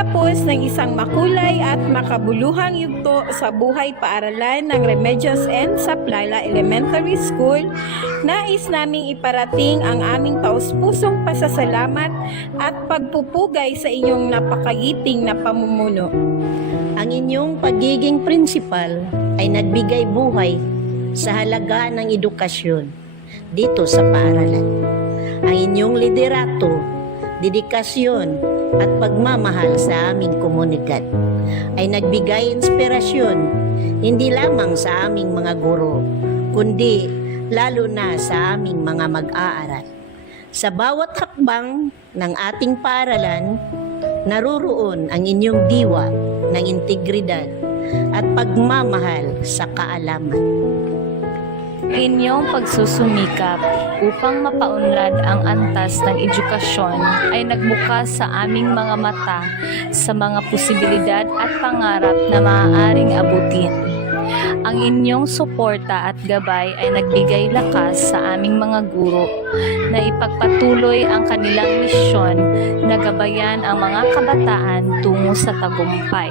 pagtatapos ng isang makulay at makabuluhang yugto sa buhay paaralan ng Remedios N. Saplala Elementary School, nais naming iparating ang aming taus-pusong pasasalamat at pagpupugay sa inyong napakagiting na pamumuno. Ang inyong pagiging prinsipal ay nagbigay buhay sa halaga ng edukasyon dito sa paaralan. Ang inyong liderato, dedikasyon at pagmamahal sa aming komunidad ay nagbigay inspirasyon hindi lamang sa aming mga guro, kundi lalo na sa aming mga mag-aaral. Sa bawat hakbang ng ating paaralan, naruroon ang inyong diwa ng integridad at pagmamahal sa kaalaman. Inyong pagsusumikap upang mapaunlad ang antas ng edukasyon ay nagbukas sa aming mga mata sa mga posibilidad at pangarap na maaaring abutin. Ang inyong suporta at gabay ay nagbigay lakas sa aming mga guro na ipagpatuloy ang kanilang misyon na gabayan ang mga kabataan tungo sa tagumpay.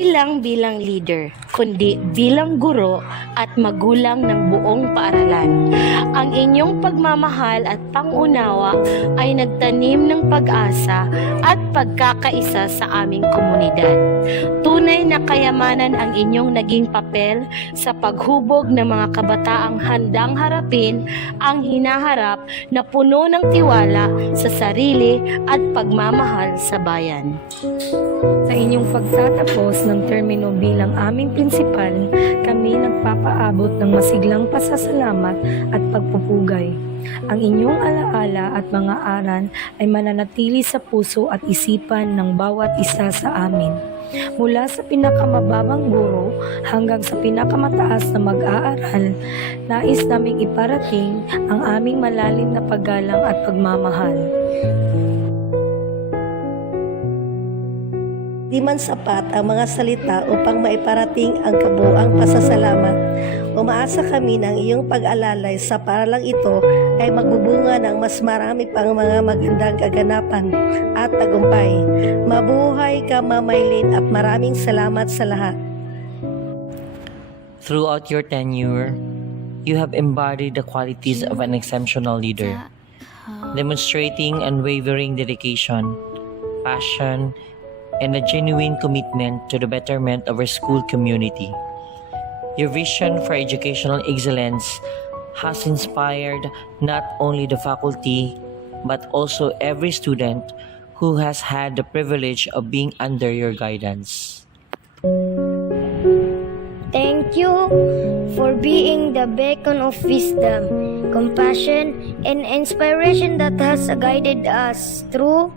Ilang bilang leader, kundi bilang guro at magulang ng buong paaralan. Ang inyong pagmamahal at pangunawa ay nagtanim ng pag-asa at pagkakaisa sa aming komunidad. Tunay na kayamanan ang inyong naging papel sa paghubog ng mga kabataang handang harapin ang hinaharap na puno ng tiwala sa sarili at pagmamahal sa bayan. Sa inyong pagtatapos ng termino bilang aming prinsipal, kami nagpapaabot ng masiglang pasasalamat at pagpupugay. Ang inyong alaala at mga aral ay mananatili sa puso at isipan ng bawat isa sa amin. Mula sa pinakamababang guro hanggang sa pinakamataas na mag-aaral, nais naming iparating ang aming malalim na paggalang at pagmamahal. Di man sapat ang mga salita upang maiparating ang kabuuang pasasalamat. Umaasa kami ng iyong pag-alalay sa paaralang ito ay magbubunga ng mas marami pang mga magandang kaganapan at tagumpay. Mabuhay ka, Ma'am Mylene, at maraming salamat sa lahat. Throughout your tenure, you have embodied the qualities of an exceptional leader, demonstrating unwavering dedication, passion, and a genuine commitment to the betterment of our school community. Your vision for educational excellence has inspired not only the faculty, but also every student who has had the privilege of being under your guidance. Thank you for being the beacon of wisdom, compassion, and inspiration that has guided us through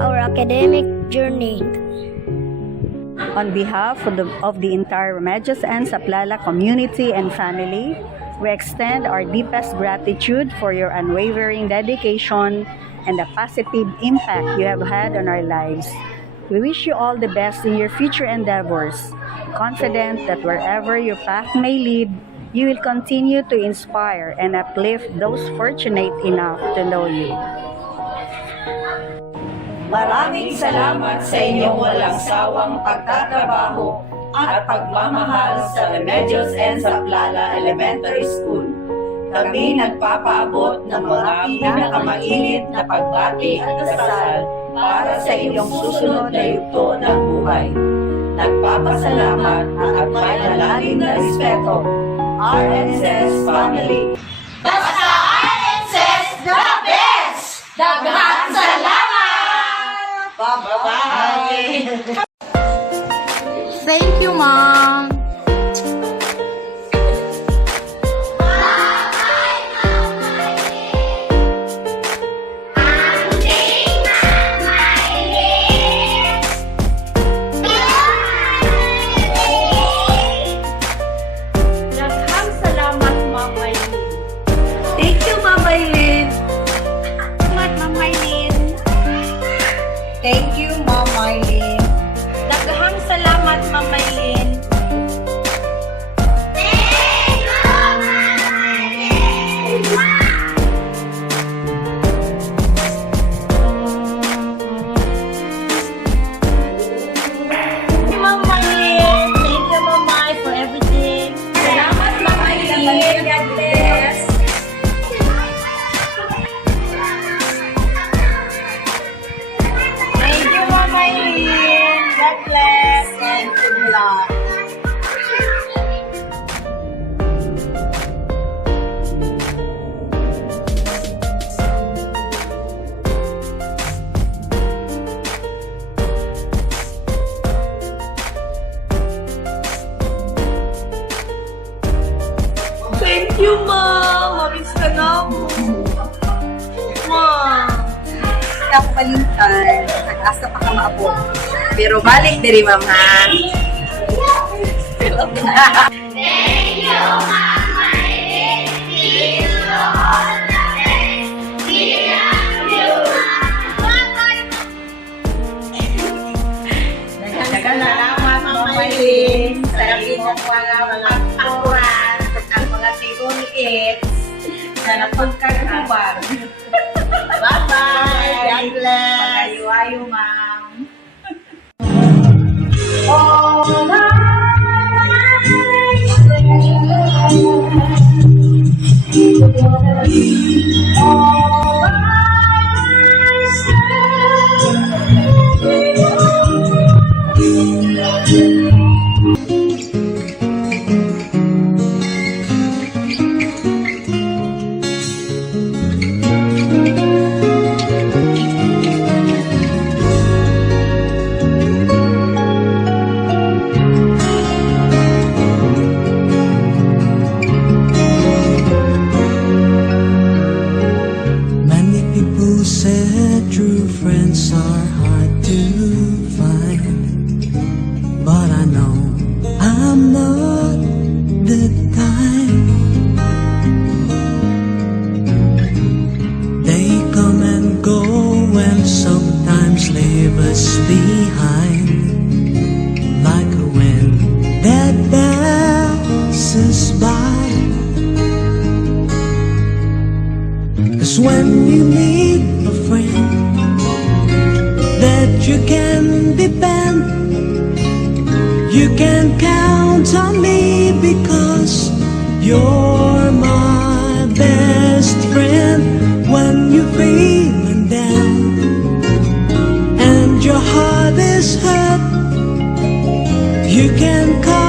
our academic journey. On behalf of the entire Remedios N. Saplala community and family, we extend our deepest gratitude for your unwavering dedication and the positive impact you have had on our lives. We wish you all the best in your future endeavors, confident that wherever your path may lead, you will continue to inspire and uplift those fortunate enough to know you. Maraming salamat sa inyong walang sawang pagtatrabaho at pagmamahal sa Remedios N. Saplala Elementary School. Kami nagpapaabot ng mga pinakamainit na pagbati at dasal para sa inyong susunod na yugto ng buhay. Nagpapasalamat at may malalim na respeto. RNSS Family. Basta RNSS the best! Daghang salamat! Bye-bye! Thank you, Mom! Thank you, Ma'am Mylene. Salamat, Ma'am Mylene. Thank you, Ma'am Mylene. ka ako balintan, nag-asa pa ka maabot. Pero balik diri, ma'am, ha? Salamat, Ma'am Maylin, sa inyong mga pagpakuran at ang mga tigong-its na napagkagubang. Bye-bye! God bless! Magayo-ayo, ma'am. Many people said true friends are hard to find, but I know I'm not the kind. They come and go and sometimes leave us behind, like a wind that passes by. 'Cause when you need a friend that you can depend, you can count on me because you're my best friend. When you're feeling down and your heart is hurt, you can call